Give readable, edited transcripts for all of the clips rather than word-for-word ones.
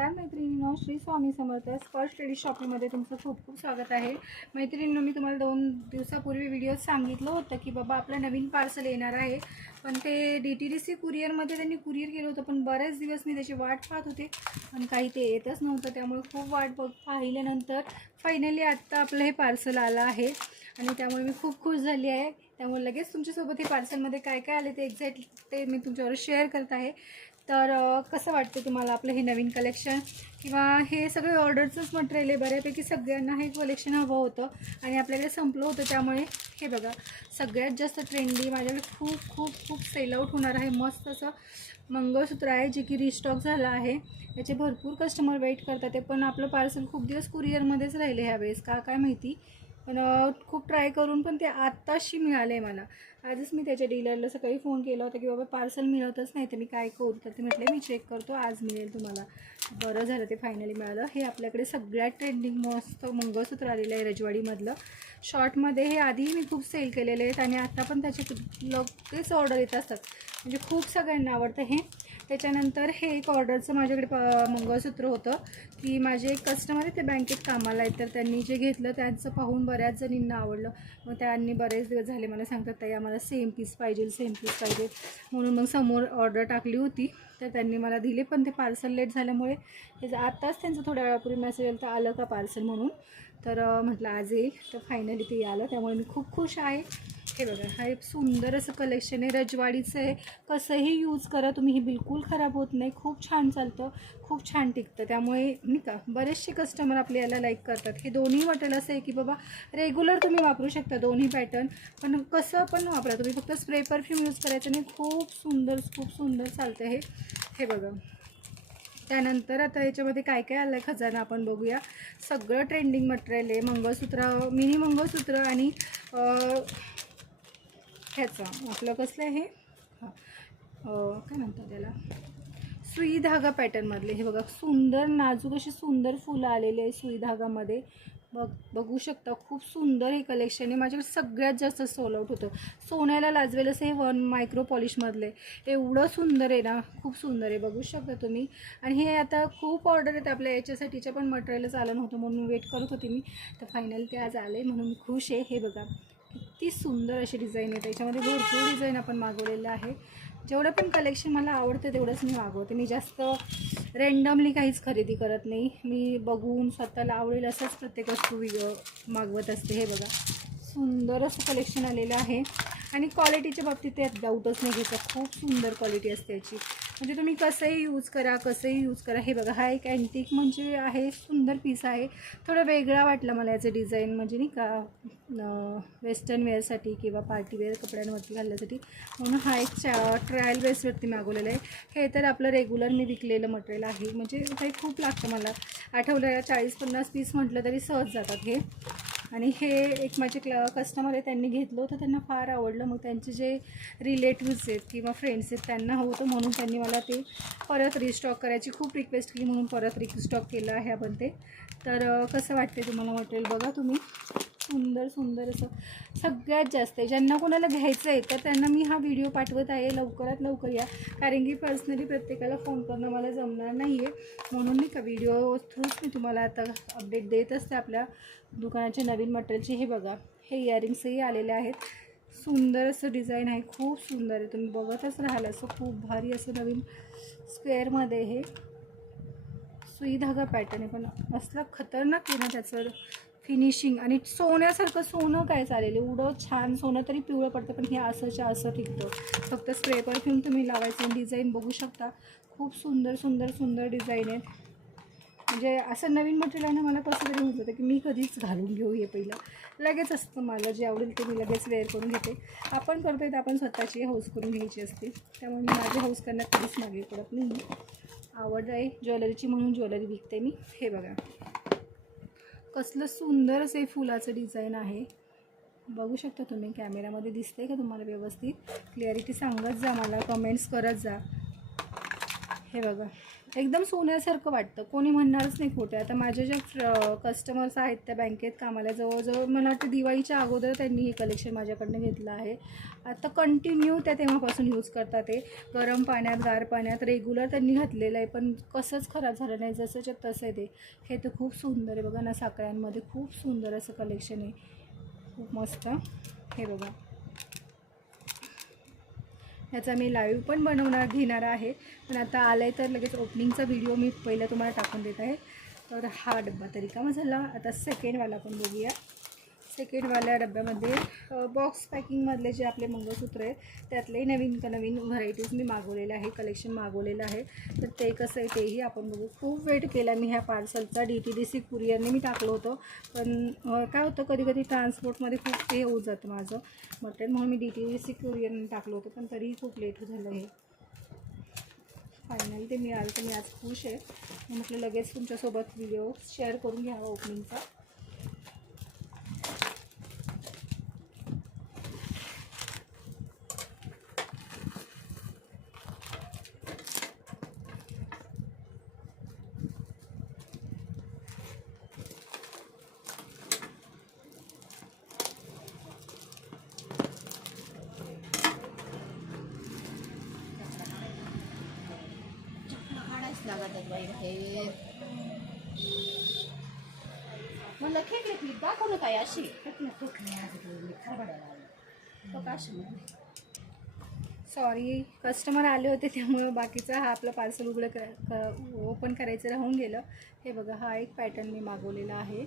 नमस्कार मैत्रिणींनो, श्री स्वामी समर्थ स्पर्श लेडीज शॉपिंगमध्ये तुमचं खूप खूप स्वागत आहे। मैत्रिणींनो, मी तुम्हाला 2 दिवसापूर्वी व्हिडिओ सांगितलं होतं की बाबा आपलं नवीन पार्सल येणार आहे, पण ते DTDC कुरिअरमध्ये त्यांनी कुरिअर केलं होतं, पण बरेच दिवस मी त्याची वाट पाहत होते पण काही ते येतच नव्हतं। त्यामुळे खूप वाट पाहिल्यानंतर फायनली आत्ता आपलं हे पार्सल आलं आहे आणि त्यामुळे मी खूप खुश झाली आहे। त्यामुळे लगेच तुमच्यासोबत हे पार्सलमध्ये काय काय आले ते एक्झॅक्ट ते मी तुमच्यावर शेअर करत आहे। तर कसं वाटतं तुम्हाला आपलं हे नवीन कलेक्शन किंवा हे सगळे ऑर्डरचंच मटेरियल आहे। बऱ्यापैकी सगळ्यांना हे कलेक्शन हवं होतं आणि आपल्याकडे संपलं होतं, त्यामुळे हे बघा सगळ्यात जास्त ट्रेंडी माझ्याकडे खूप खूप खूप सेल आउट होणार आहे। मस्त असं मंगळसूत्र आहे जे की रिस्टॉक झालं आहे। याचे भरपूर कस्टमर वेट करतात आहे, पण आपलं पार्सल खूप दिवस कुरिअरमध्येच राहिले ह्यावेळेस का काय माहिती, पण खूप ट्राय करून पण ते आत्ताशी मिळाले मला। आजच मी त्याच्या डीलरला सकाळी फोन केला होता की बाबा पार्सल मिळतच नाही तर मी काय करू, तर ते म्हटले मी चेक करतो, आज मिळेल तुम्हाला। बरं झालं ते फायनली मिळालं। हे आपल्याकडे सगळ्यात ट्रेंडिंग मस्त मंगळसूत्र आलेलं आहे रजवाडीमधलं। शॉर्टमध्ये हे आधी मी खूप सेल केलेले आहेत आणि आता पण त्याचे लगेच ऑर्डर येत असतात, म्हणजे खूप सगळ्यांना आवडतं हे। त्याच्यानंतर हे एक ऑर्डरचं माझ्याकडे मंगळसूत्र होतं की माझे एक कस्टमर आहे ते बँकेत कामाला आहेत, तर त्यांनी जे घेतलं त्यांचं पाहून बऱ्याच जणींना आवडलं। मग त्यांनी बरेच दिवस झाले मला सांगतात ताई आम्हाला सेम पीस पाहिजे म्हणून मग समोर ऑर्डर टाकली होती, तर त्यांनी मला दिले, पण ते पार्सल लेट झाल्यामुळे हे आत्ताच त्यांचं थोड्या वेळापूर्वी मेसेज आलं तर आलं का पार्सल म्हणून, तर म्हटलं आज येईल, तर फायनली ते आलं, त्यामुळे मी खूप खुश आहे। हे बघा हा एक सुंदर असं कलेक्शन आहे, रजवाडीचं आहे। कसंही यूज करा तुम्ही, हे बिलकुल खराब होत नाही, खूप छान चालतं, खूप छान टिकतं। त्यामुळे नाही का बरेचसे कस्टमर आपले याला लाईक करतात। हे दोन्ही मॉडेल असं आहे की बाबा रेग्युलर तुम्ही वापरू शकता दोन्ही पॅटर्न, पण कसं पण वापरा तुम्ही, फक्त स्प्रे परफ्यूम यूज करायचं नाही। खूप सुंदर चालतं हे। हे बघा त्यानंतर आता याच्यामध्ये काय काय आलं आहे खजाना आपण बघूया। सगळं ट्रेंडिंग मटेरियल आहे, मंगळसूत्र, मिनी मंगळसूत्र आणि ह्याचं आपलं कसलं आहे हे काय म्हणतात त्याला सुई धागा पॅटर्नमधले। हे बघा सुंदर नाजूक अशी सुंदर फुलं आलेली आहे सुई धागामध्ये, बघू शकता। खूप सुंदर हे कलेक्शन आहे, माझ्याकडे सगळ्यात जास्त सोल आउट होतं। सोन्याला लाजवेल असं हे 1 मायक्रो पॉलिशमधले, एवढं सुंदर आहे ना, खूप सुंदर आहे, बघू शकता तुम्ही। आणि हे आता खूप ऑर्डर आहेत आपल्या याच्यासाठीच्या, पण मटेरियलच आलं नव्हतं म्हणून वेट करत होते मी, तर फायनल ते आज आले म्हणून मी खुश आहे। हे बघा किती सुंदर अशी डिझाईन आहे, त्याच्यामध्ये भरपूर डिझाईन आपण मागवलेलं आहे। जेवढं पण कलेक्शन मला आवडतं तेवढंच मी मागवते, मी जास्त रँडमली काहीच खरेदी करत नाही, मी बघून स्वतःला आवडेल असंच प्रत्येक वस्तू मागवत असते। हे बघा सुंदर असं कलेक्शन आलेलं आहे आणि क्वालिटीच्या बाबतीत त्यात डाऊटच नाही घ्यायचा, खूप सुंदर क्वालिटी असते याची, म्हणजे तुम्ही कसंही यूज करा। हे बघा हा एक अँटिक म्हणजे आहे, सुंदर पीस आहे, थोडं वेगळा वाटला मला याचं डिझाईन, म्हणजे नाही का वेस्टर्न वेअरसाठी किंवा पार्टीवेअर कपड्यांवरती घालण्यासाठी, म्हणून हा एक ट्रायल बेसवरती मागवलेलं आहे। हे तर आपलं रेग्युलर मी विकलेलं मटेरियल आहे, म्हणजे काही खूप लागतं मला, आठवड्याला 40-50 पीस म्हटलं तरी सहज जातात हे। आणि हे एक माझे कस्टमर आहे, त्यांनी घेतलं होतं, त्यांना फार आवडलं, मग त्यांचे जे रिलेटिव्स आहेत किंवा फ्रेंड्स आहेत त्यांना हवं होतं म्हणून त्यांनी मला ते परत रिस्टॉक करायची खूप रिक्वेस्ट केली, म्हणून परत रिस्टॉक केलं आहे आपण ते। तर कसं वाटते तुम्हाला मटेरियल बघा तुम्ही, सुंदर असं सगळ्यात जास्त आहे। ज्यांना कोणाला घ्यायचं आहे तर त्यांना मी हा व्हिडिओ पाठवत आहे, लवकरात लवकर या, कारण की पर्सनली प्रत्येकाला फोन करणं मला जमणार नाही आहे, म्हणून नाही का व्हिडिओ थ्रूच मी तुम्हाला आता अपडेट देत असते आपल्या दुकानाचे नवीन मटेरियलचे। हे बघा हे इयरिंग्सही आलेले आहेत, सुंदर असं डिझाईन आहे, खूप सुंदर आहे, तुम्ही बघतच राहाल असं खूप भारी असं नवीन स्क्वेअरमध्ये हे सुई धागा पॅटर्न आहे, पण असलं खतरनाक आहे ना त्याचं फिनिशिंग, आणि सोन्यासारखं सोनं काय चालेल, एवढं छान सोनं तरी पिवळं पडतं, पण हे असंच्या असं टिकतं, फक्त स्प्रे परफ्यूम तुम्ही लावायचं। आणि डिझाईन बघू शकता, खूप सुंदर डिझाईन आहे, म्हणजे असं नवीन मटेरियल आहे ना, मला कसं तरी होत होतं की मी कधीच घालून घेऊ, हे पहिलं लगेच असतं मला जे आवडेल ते मी लगेच वेअर करून घेते। आपण करतो आहे तर आपण स्वतःची हौस करून घ्यायची असते, त्यामुळे मी माझी हौस करण्यात कधीच मागे पडत नाही। आवड आहे ज्वेलरीची म्हणून ज्वेलरी विकते मी। हे बघा कसलं सुंदर असं फुलाचं डिझाईन आहे, बघू शकता तुम्ही, कॅमेरामध्ये दिसते का तुम्हाला व्यवस्थित, क्लिअरिटी सांगत जा मला, कमेंट्स करत जा। हे बघा एकदम सोन्यासारखं वाटतं, कोणी म्हणणारच नाही खोटे. आता माझ्या ज्या कस्टमर्स आहेत त्या बँकेत कामाला, जवळजवळ मला वाटतं दिवाळीच्या अगोदर त्यांनी हे कलेक्शन माझ्याकडनं घेतलं आहे. आता कंटिन्यू त्या तेव्हापासून यूज करतात. ते गरम पाण्यात, गार पाण्यात रेग्युलर त्यांनी घातलेलं आहे, पण कसंच खराब झालं नाही, जसंच्या तसं आहे ते. हे तर खूप सुंदर आहे बघा ना, साकळ्यांमध्ये खूप सुंदर असं कलेक्शन आहे, खूप मस्त. हे बघा, ह्याचा मी लाईव्ह पण घेणार आहे, पण आता आलं आहे तर लगेच ओपनिंगचा व्हिडिओ मी पहिला तुम्हाला टाकून देत आहे. तर हा डब्बा तरी कामं झाला. आता सेकंडवाला पण बघूया. सेकंडवाल्या डब्यामध्ये बॉक्स पॅकिंगमधले जे आपले मंगळसूत्र आहे त्यातले नवीन व्हरायटीज मी मागवलेलं आहे, कलेक्शन मागवलेलं आहे. तर ते कसं आहे तेही आपण बघू. खूप वेट केला मी ह्या पार्सलचा, DTDC कुरिअरने मी टाकलं होतं, पण काय होतं कधी कधी ट्रान्सपोर्टमध्ये खूप हे होत जातं माझं मटेरियल, म्हणून मी DTDC कुरिअरने टाकलं होतं, पण तरीही खूप लेट झालं. हे फायनली ते मिळालं, तर मी आज खुश आहे. म्हटलं लगेच तुमच्यासोबत व्हिडिओ शेअर करून घ्यावा ओपनिंगचा. म्हणलं खेकले क्लिप दाखवलं काय अशी सॉरी, कस्टमर आले होते त्यामुळं बाकीचा हा आपलं पार्सल ओपन करायचं राहून गेलं. हे बघा, हा एक पॅटर्न मी मागवलेला आहे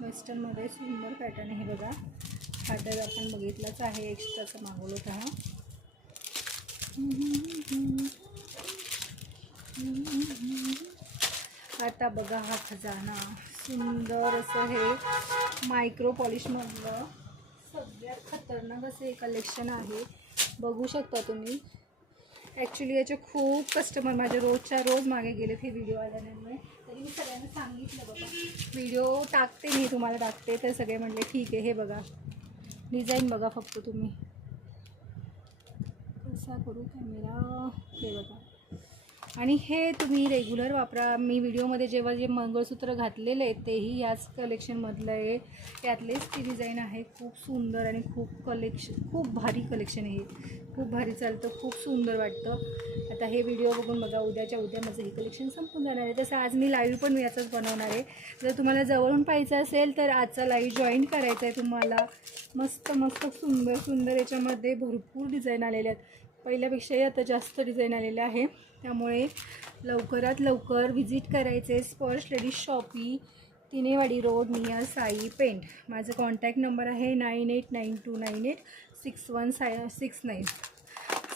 वेस्टर्नमध्ये, सुंदर पॅटर्न आहे. हे बघा, हा तर आपण बघितलाच आहे, एक्स्ट्राचं मागवलं होतं. हा आता बघा हा खजाना, सुंदर असं हे मायक्रो पॉलिशमधलं सगळ्यात खतरनाक असं हे कलेक्शन आहे, बघू शकता तुम्ही. ॲक्च्युली याचे खूप कस्टमर माझे रोजच्या रोज मागे गेलेत हे व्हिडिओ आल्यामुळे, तरी मी सगळ्यांना सांगितलं बघा व्हिडिओ टाकते मी, तुम्हाला टाकते, तर सगळे म्हटले ठीक आहे. हे बघा डिझाईन बघा फक्त तुम्ही, कसा करू कॅमेरा, हे बघा. आणि हे तुम्ही रेग्युलर वापरा. मी व्हिडिओमध्ये जेव्हा जे मंगळसूत्र घातलेले आहेत तेही याच कलेक्शनमधलं आहे, त्यातलेच ती डिझाईन आहे. खूप सुंदर आणि खूप भारी कलेक्शन आहे, खूप भारी चालतं, खूप सुंदर वाटतं. आता हे व्हिडिओ बघून बघा, उद्याच्या उद्या माझं हे कलेक्शन संपून जाणार आहे. तसं आज मी लाईव्ह पण याचाच बनवणार आहे. जर तुम्हाला जवळून पाहायचं असेल तर आजचा लाईव्ह जॉईन करायचा आहे तुम्हाला. मस्त मस्त सुंदर याच्यामध्ये भरपूर डिझाईन आलेले आहेत, पहिल्यापेक्षाही आता जास्त डिझाईन आलेले आहे. त्यामुळे लवकरात लवकर व्हिजिट करायचे Sparsh ladies shoppe, Tinewadi road, near Sai paint. माझं कॉन्टॅक्ट नंबर आहे 9892986169.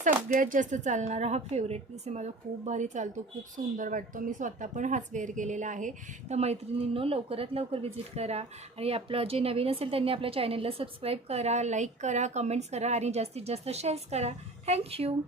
सगळ्यात जास्त चालणारा हा फेवरेट पीस आहे माझा, खूप भारी चालतो, खूप सुंदर वाटतो. मी स्वतः पण हाच वेअर केलेला आहे. तर मैत्रिणींनो लवकरात लवकर व्हिजिट करा, आणि आपलं जे नवीन असेल त्यांनी आपल्या चॅनलला सबस्क्राईब करा, लाईक करा, कमेंट्स करा, आणि जास्तीत जास्त शेअर्स करा. थँक्यू.